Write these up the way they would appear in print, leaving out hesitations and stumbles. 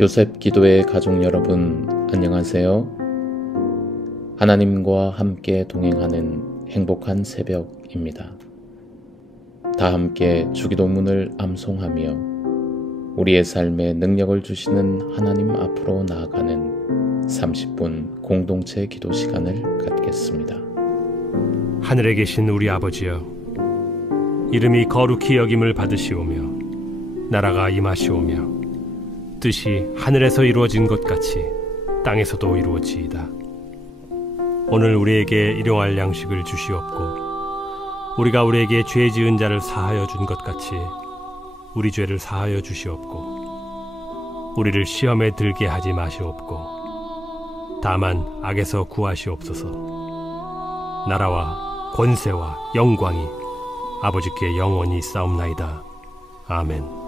요셉 기도의 가족 여러분, 안녕하세요. 하나님과 함께 동행하는 행복한 새벽입니다. 다 함께 주기도문을 암송하며 우리의 삶에 능력을 주시는 하나님 앞으로 나아가는 30분 공동체 기도 시간을 갖겠습니다. 하늘에 계신 우리 아버지여, 이름이 거룩히 여김을 받으시오며 나라가 임하시오며 뜻이 하늘에서 이루어진 것 같이 땅에서도 이루어지이다. 오늘 우리에게 일용할 양식을 주시옵고 우리가 우리에게 죄 지은 자를 사하여 준 것 같이 우리 죄를 사하여 주시옵고 우리를 시험에 들게 하지 마시옵고 다만 악에서 구하시옵소서. 나라와 권세와 영광이 아버지께 영원히 있사옵나이다. 아멘.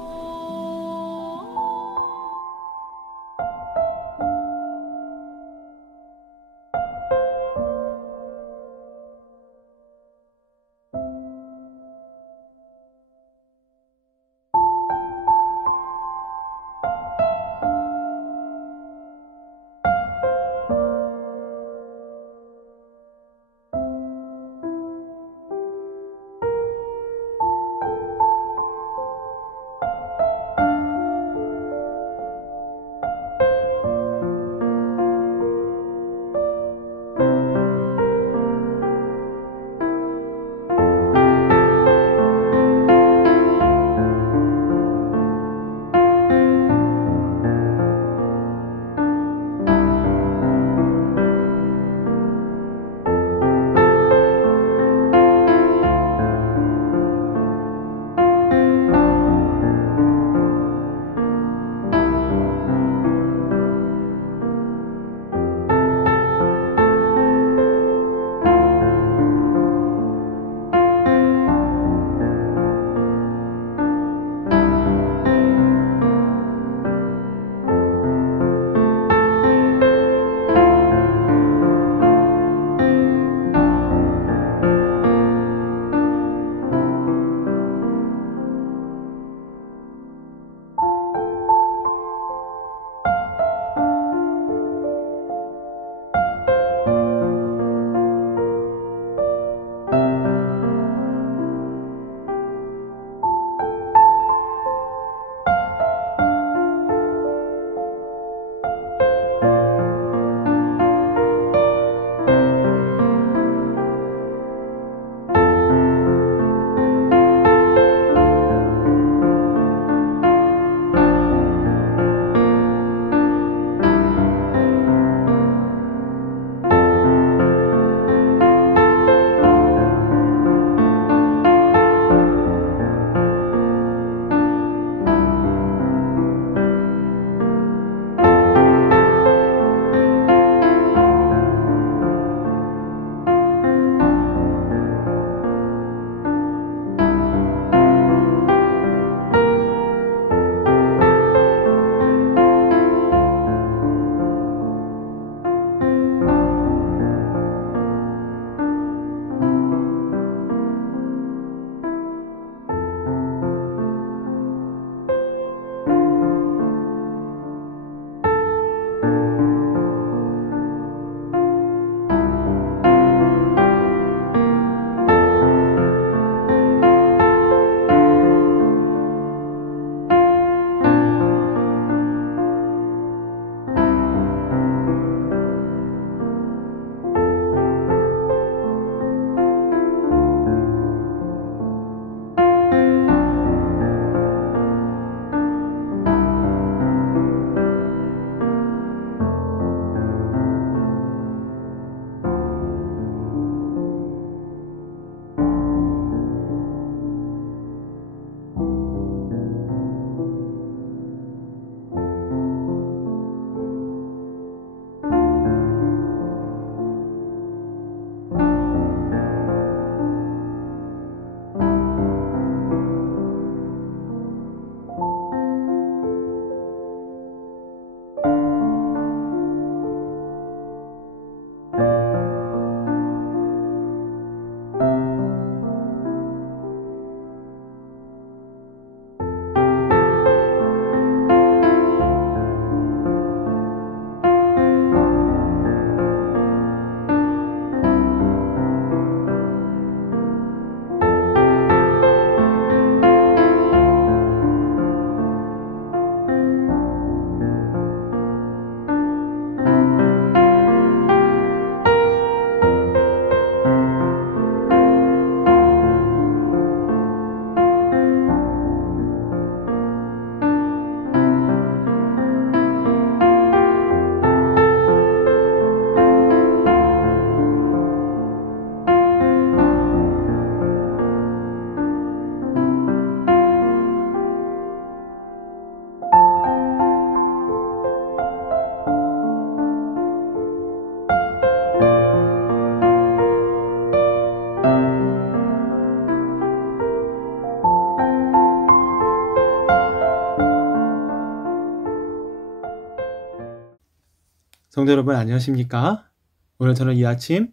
성도 여러분 안녕하십니까? 오늘 저는 이 아침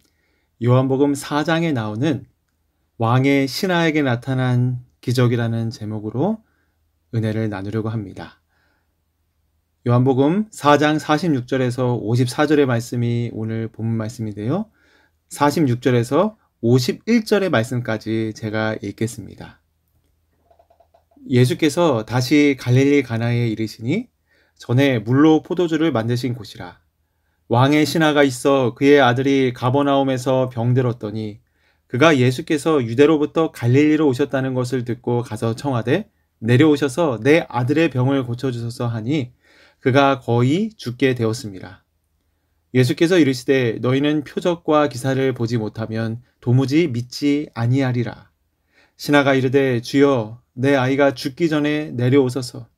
요한복음 4장에 나오는 왕의 신하에게 나타난 기적이라는 제목으로 은혜를 나누려고 합니다. 요한복음 4장 46절에서 54절의 말씀이 오늘 본문 말씀인데요. 46절에서 51절의 말씀까지 제가 읽겠습니다. 예수께서 다시 갈릴리 가나에 이르시니 전에 물로 포도주를 만드신 곳이라. 왕의 신하가 있어 그의 아들이 가버나움에서 병들었더니 그가 예수께서 유대로부터 갈릴리로 오셨다는 것을 듣고 가서 청하되 내려오셔서 내 아들의 병을 고쳐주소서 하니 그가 거의 죽게 되었습니다. 예수께서 이르시되 너희는 표적과 기사를 보지 못하면 도무지 믿지 아니하리라. 신하가 이르되 주여 내 아이가 죽기 전에 내려오소서.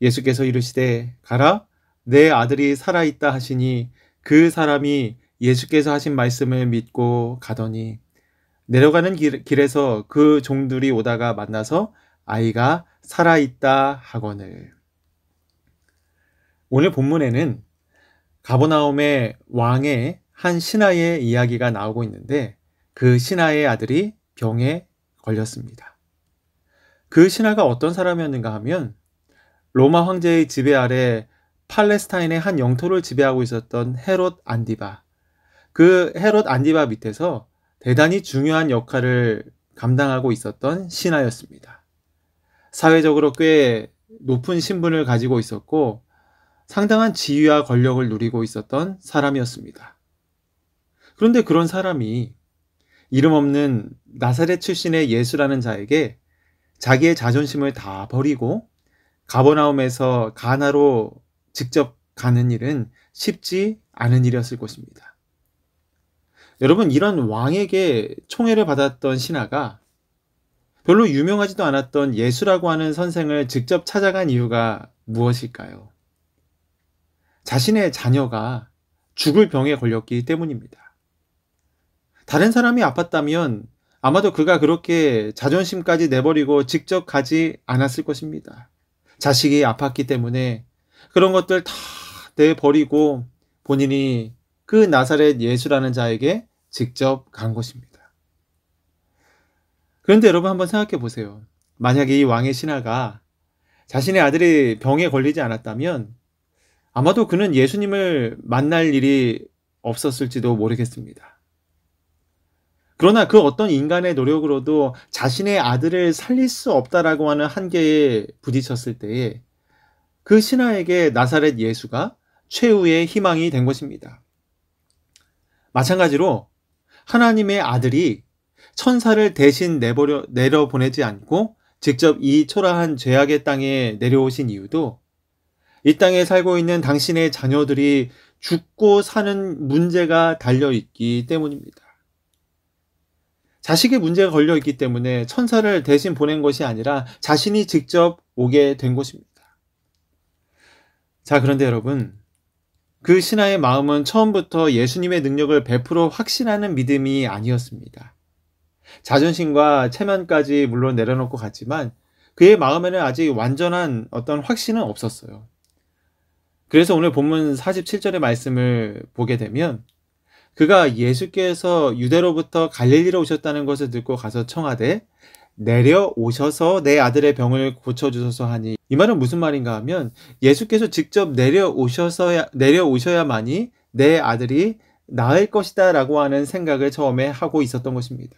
예수께서 이르시되 가라 내 아들이 살아있다 하시니 그 사람이 예수께서 하신 말씀을 믿고 가더니 내려가는 길에서 그 종들이 오다가 만나서 아이가 살아있다 하거늘. 오늘 본문에는 가버나움의 왕의 한 신하의 이야기가 나오고 있는데 그 신하의 아들이 병에 걸렸습니다. 그 신하가 어떤 사람이었는가 하면 로마 황제의 지배 아래 팔레스타인의 한 영토를 지배하고 있었던 헤롯 안디바, 그 헤롯 안디바 밑에서 대단히 중요한 역할을 감당하고 있었던 신하였습니다. 사회적으로 꽤 높은 신분을 가지고 있었고 상당한 지위와 권력을 누리고 있었던 사람이었습니다. 그런데 그런 사람이 이름 없는 나사렛 출신의 예수라는 자에게 자기의 자존심을 다 버리고 가버나움에서 가나로 직접 가는 일은 쉽지 않은 일이었을 것입니다. 여러분, 이런 왕에게 총애를 받았던 신하가 별로 유명하지도 않았던 예수라고 하는 선생을 직접 찾아간 이유가 무엇일까요? 자신의 자녀가 죽을 병에 걸렸기 때문입니다. 다른 사람이 아팠다면 아마도 그가 그렇게 자존심까지 내버리고 직접 가지 않았을 것입니다. 자식이 아팠기 때문에 그런 것들 다 내버리고 본인이 그 나사렛 예수라는 자에게 직접 간 것입니다. 그런데 여러분 한번 생각해 보세요. 만약에 이 왕의 신하가 자신의 아들이 병에 걸리지 않았다면 아마도 그는 예수님을 만날 일이 없었을지도 모르겠습니다. 그러나 그 어떤 인간의 노력으로도 자신의 아들을 살릴 수 없다라고 하는 한계에 부딪혔을 때에 그 신하에게 나사렛 예수가 최후의 희망이 된 것입니다. 마찬가지로 하나님의 아들이 천사를 대신 내려보내지 않고 직접 이 초라한 죄악의 땅에 내려오신 이유도 이 땅에 살고 있는 당신의 자녀들이 죽고 사는 문제가 달려있기 때문입니다. 자식의 문제가 걸려있기 때문에 천사를 대신 보낸 것이 아니라 자신이 직접 오게 된 것입니다. 자, 그런데 여러분, 그 신하의 마음은 처음부터 예수님의 능력을 100% 확신하는 믿음이 아니었습니다. 자존심과 체면까지 물론 내려놓고 갔지만 그의 마음에는 아직 완전한 어떤 확신은 없었어요. 그래서 오늘 본문 47절의 말씀을 보게 되면 그가 예수께서 유대로부터 갈릴리로 오셨다는 것을 듣고 가서 청하되 내려오셔서 내 아들의 병을 고쳐주소서 하니, 이 말은 무슨 말인가 하면 예수께서 직접 내려오셔야만이 내 아들이 나을 것이다 라고 하는 생각을 처음에 하고 있었던 것입니다.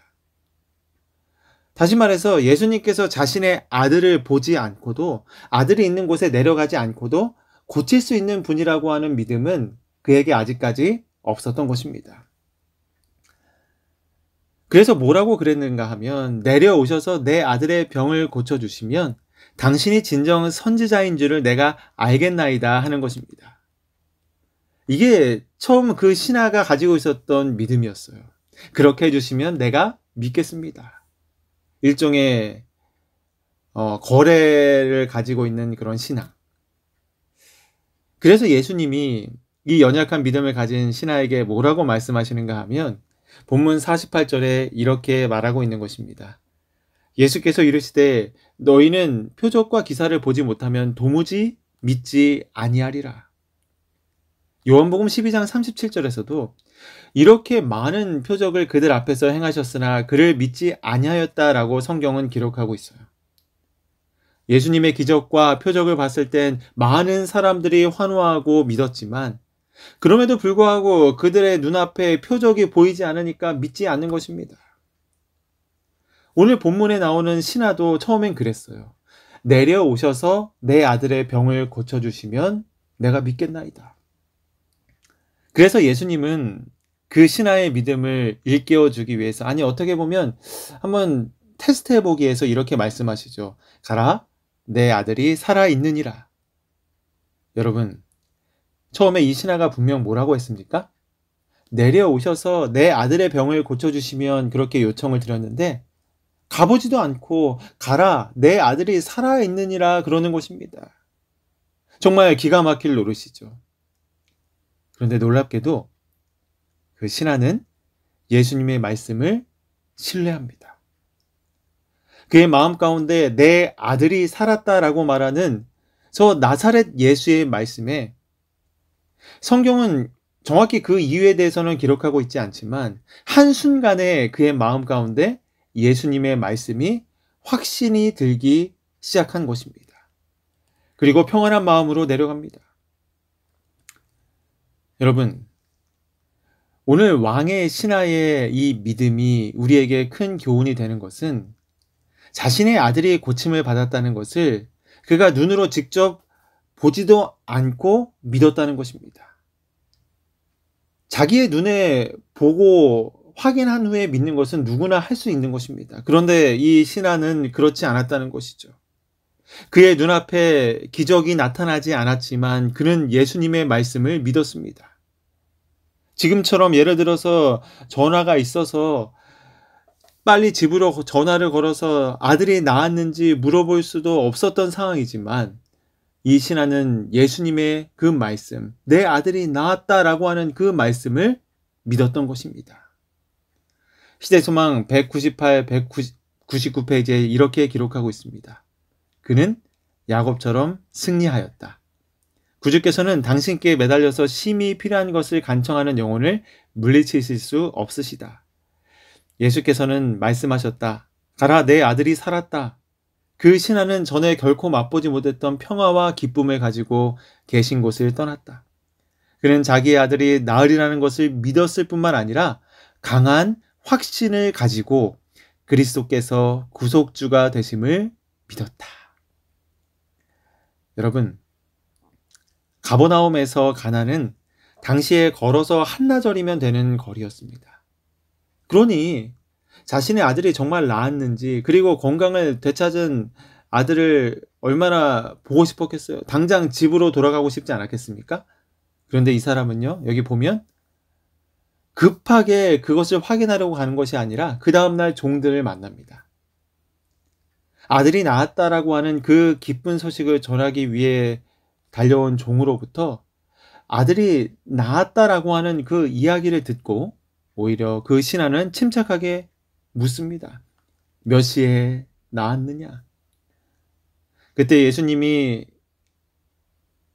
다시 말해서 예수님께서 자신의 아들을 보지 않고도, 아들이 있는 곳에 내려가지 않고도 고칠 수 있는 분이라고 하는 믿음은 그에게 아직까지 없었던 것입니다. 그래서 뭐라고 그랬는가 하면 내려오셔서 내 아들의 병을 고쳐주시면 당신이 진정 선지자인 줄을 내가 알겠나이다 하는 것입니다. 이게 처음 그 신하가 가지고 있었던 믿음이었어요. 그렇게 해주시면 내가 믿겠습니다. 일종의 거래를 가지고 있는 그런 신앙. 그래서 예수님이 이 연약한 믿음을 가진 신하에게 뭐라고 말씀하시는가 하면 본문 48절에 이렇게 말하고 있는 것입니다. 예수께서 이르시되 너희는 표적과 기사를 보지 못하면 도무지 믿지 아니하리라. 요한복음 12장 37절에서도 이렇게 많은 표적을 그들 앞에서 행하셨으나 그를 믿지 아니하였다라고 성경은 기록하고 있어요. 예수님의 기적과 표적을 봤을 땐 많은 사람들이 환호하고 믿었지만 그럼에도 불구하고 그들의 눈앞에 표적이 보이지 않으니까 믿지 않는 것입니다. 오늘 본문에 나오는 신하도 처음엔 그랬어요. 내려오셔서 내 아들의 병을 고쳐주시면 내가 믿겠나이다. 그래서 예수님은 그 신하의 믿음을 일깨워주기 위해서, 아니 어떻게 보면 한번 테스트해보기 위해서 이렇게 말씀하시죠. 가라, 내 아들이 살아있느니라. 여러분, 처음에 이 신하가 분명 뭐라고 했습니까? 내려오셔서 내 아들의 병을 고쳐주시면 그렇게 요청을 드렸는데 가보지도 않고 가라, 내 아들이 살아있느니라 그러는 것입니다. 정말 기가 막힐 노릇이죠. 그런데 놀랍게도 그 신하는 예수님의 말씀을 신뢰합니다. 그의 마음 가운데 내 아들이 살았다라고 말하는 저 나사렛 예수의 말씀에 성경은 정확히 그 이유에 대해서는 기록하고 있지 않지만 한순간에 그의 마음 가운데 예수님의 말씀이 확신이 들기 시작한 것입니다. 그리고 평안한 마음으로 내려갑니다. 여러분, 오늘 왕의 신하의 이 믿음이 우리에게 큰 교훈이 되는 것은 자신의 아들이 고침을 받았다는 것을 그가 눈으로 직접 보지도 않고 믿었다는 것입니다. 자기의 눈에 보고 확인한 후에 믿는 것은 누구나 할 수 있는 것입니다. 그런데 이 신하는 그렇지 않았다는 것이죠. 그의 눈앞에 기적이 나타나지 않았지만 그는 예수님의 말씀을 믿었습니다. 지금처럼 예를 들어서 전화가 있어서 빨리 집으로 전화를 걸어서 아들이 낳았는지 물어볼 수도 없었던 상황이지만 이 신하는 예수님의 그 말씀, 내 아들이 낳았다라고 하는 그 말씀을 믿었던 것입니다. 시대소망 198, 199페이지에 이렇게 기록하고 있습니다. 그는 야곱처럼 승리하였다. 구주께서는 당신께 매달려서 심히 필요한 것을 간청하는 영혼을 물리치실 수 없으시다. 예수께서는 말씀하셨다. 가라, 내 아들이 살았다. 그 신하는 전에 결코 맛보지 못했던 평화와 기쁨을 가지고 계신 곳을 떠났다. 그는 자기의 아들이 나으리라는 것을 믿었을 뿐만 아니라 강한 확신을 가지고 그리스도께서 구속주가 되심을 믿었다. 여러분, 가버나움에서 가나는 당시에 걸어서 한나절이면 되는 거리였습니다. 그러니 자신의 아들이 정말 나았는지, 그리고 건강을 되찾은 아들을 얼마나 보고 싶었겠어요. 당장 집으로 돌아가고 싶지 않았겠습니까? 그런데 이 사람은요, 여기 보면 급하게 그것을 확인하려고 가는 것이 아니라 그 다음날 종들을 만납니다. 아들이 낳았다라고 하는 그 기쁜 소식을 전하기 위해 달려온 종으로부터 아들이 낳았다라고 하는 그 이야기를 듣고 오히려 그 신하는 침착하게 묻습니다. 몇 시에 낳았느냐? 그때 예수님이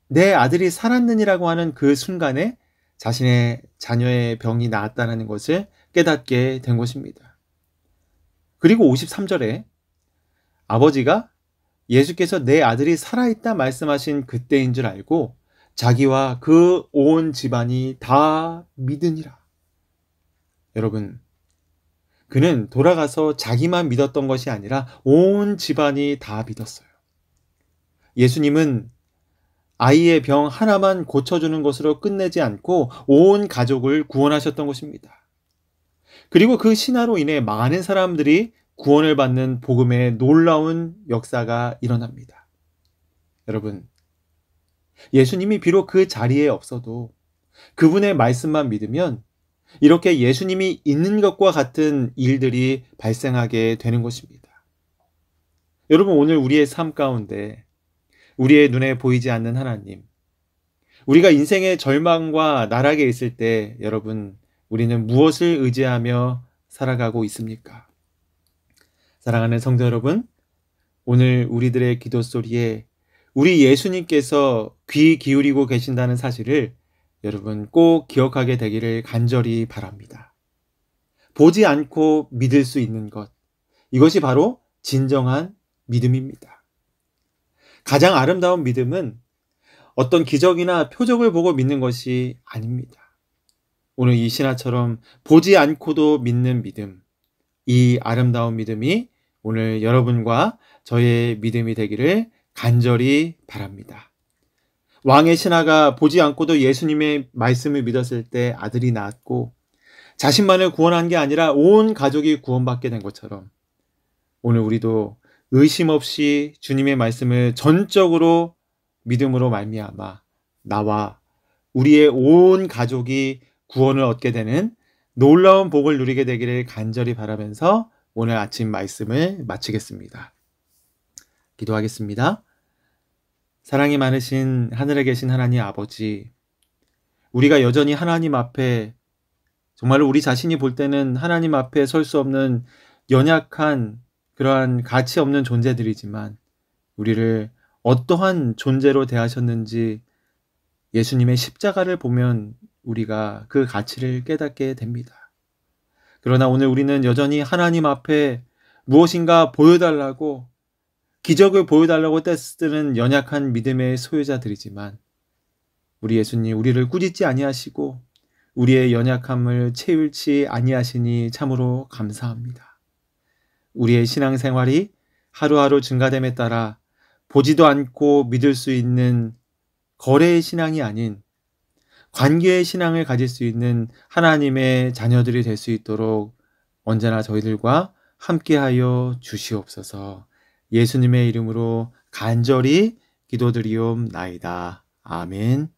내 아들이 살았느니라고 하는 그 순간에 자신의 자녀의 병이 나았다는 것을 깨닫게 된 것입니다. 그리고 53절에 아버지가 예수께서 내 아들이 살아있다 말씀하신 그때인 줄 알고 자기와 그 온 집안이 다 믿으니라. 여러분, 그는 돌아가서 자기만 믿었던 것이 아니라 온 집안이 다 믿었어요. 예수님은 아이의 병 하나만 고쳐주는 것으로 끝내지 않고 온 가족을 구원하셨던 것입니다. 그리고 그 신하로 인해 많은 사람들이 구원을 받는 복음의 놀라운 역사가 일어납니다. 여러분, 예수님이 비록 그 자리에 없어도 그분의 말씀만 믿으면 이렇게 예수님이 있는 것과 같은 일들이 발생하게 되는 것입니다. 여러분, 오늘 우리의 삶 가운데 우리의 눈에 보이지 않는 하나님, 우리가 인생의 절망과 나락에 있을 때 여러분, 우리는 무엇을 의지하며 살아가고 있습니까? 사랑하는 성도 여러분, 오늘 우리들의 기도 소리에 우리 예수님께서 귀 기울이고 계신다는 사실을 여러분 꼭 기억하게 되기를 간절히 바랍니다. 보지 않고 믿을 수 있는 것, 이것이 바로 진정한 믿음입니다. 가장 아름다운 믿음은 어떤 기적이나 표적을 보고 믿는 것이 아닙니다. 오늘 이 신하처럼 보지 않고도 믿는 믿음, 이 아름다운 믿음이 오늘 여러분과 저의 믿음이 되기를 간절히 바랍니다. 왕의 신하가 보지 않고도 예수님의 말씀을 믿었을 때 아들이 낳았고 자신만을 구원한 게 아니라 온 가족이 구원받게 된 것처럼 오늘 우리도 의심 없이 주님의 말씀을 전적으로 믿음으로 말미암아 나와 우리의 온 가족이 구원을 얻게 되는 놀라운 복을 누리게 되기를 간절히 바라면서 오늘 아침 말씀을 마치겠습니다. 기도하겠습니다. 사랑이 많으신 하늘에 계신 하나님 아버지, 우리가 여전히 하나님 앞에 정말로 우리 자신이 볼 때는 하나님 앞에 설 수 없는 연약한 그러한 가치 없는 존재들이지만 우리를 어떠한 존재로 대하셨는지 예수님의 십자가를 보면 우리가 그 가치를 깨닫게 됩니다. 그러나 오늘 우리는 여전히 하나님 앞에 무엇인가 보여달라고 기적을 보여달라고 떼쓰는 연약한 믿음의 소유자들이지만 우리 예수님 우리를 꾸짖지 아니하시고 우리의 연약함을 채울지 아니하시니 참으로 감사합니다. 우리의 신앙생활이 하루하루 증가됨에 따라 보지도 않고 믿을 수 있는 거래의 신앙이 아닌 관계의 신앙을 가질 수 있는 하나님의 자녀들이 될 수 있도록 언제나 저희들과 함께하여 주시옵소서. 예수님의 이름으로 간절히 기도드리옵나이다. 아멘.